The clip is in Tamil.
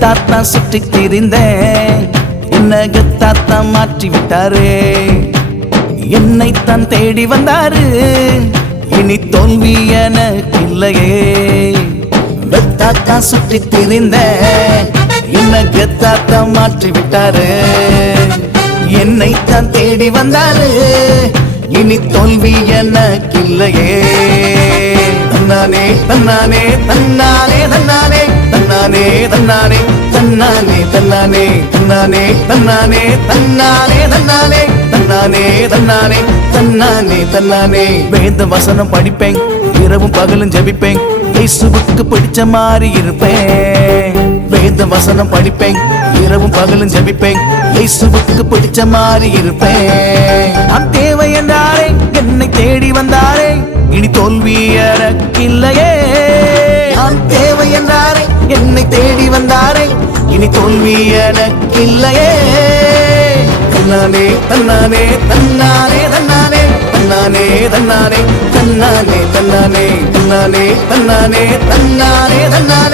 கெத்தாத்தான் சுற்றி திரிந்தேன். என்ன கத்தாத்தா மாற்றி விட்டாரே என்னைத்தான் தேடி வந்தாரு. இனி தோல்வி எனக்கு இல்லையே. கத்தாத்தா சுற்றி திரிந்தேன். என்ன கத்தாத்தா மாற்றி விட்டாரு என்னைத்தான் தேடி வந்தாரு. இனி தோல்வி எனக்கு இல்லையே. தன்னானே தன்னானே தன்னானே. தன்னானே தன்னானே தன்னானே தன்னானே தன்னானே தன்னானே தன்னானே தன்னானே தன்னானே தன்னானே. வேந்த வசனம் படிப்பேன் இரவும் பகலும் ஜபிப்பேன் இயேசுவுக்கு பிடிச்ச மாதிரி இருப்பேன். வேந்த வசனம் படிப்பேன் இரவும் பகலும் ஜபிப்பேன் இயேசுவுக்கு பிடிச்ச மாதிரி இருப்பேன். நான் தேவை என்றாரே என்னை தேடி வந்தாரே இனி தோல்வியே இனி தோல்வி எனக்கில்லையே தன்னானே தன்னானே தன்னானே தன்னானே தன்னானே தன்னானே தன்னானே தன்னானே தன்னானே தன்னானே தன்னானே தன்னானே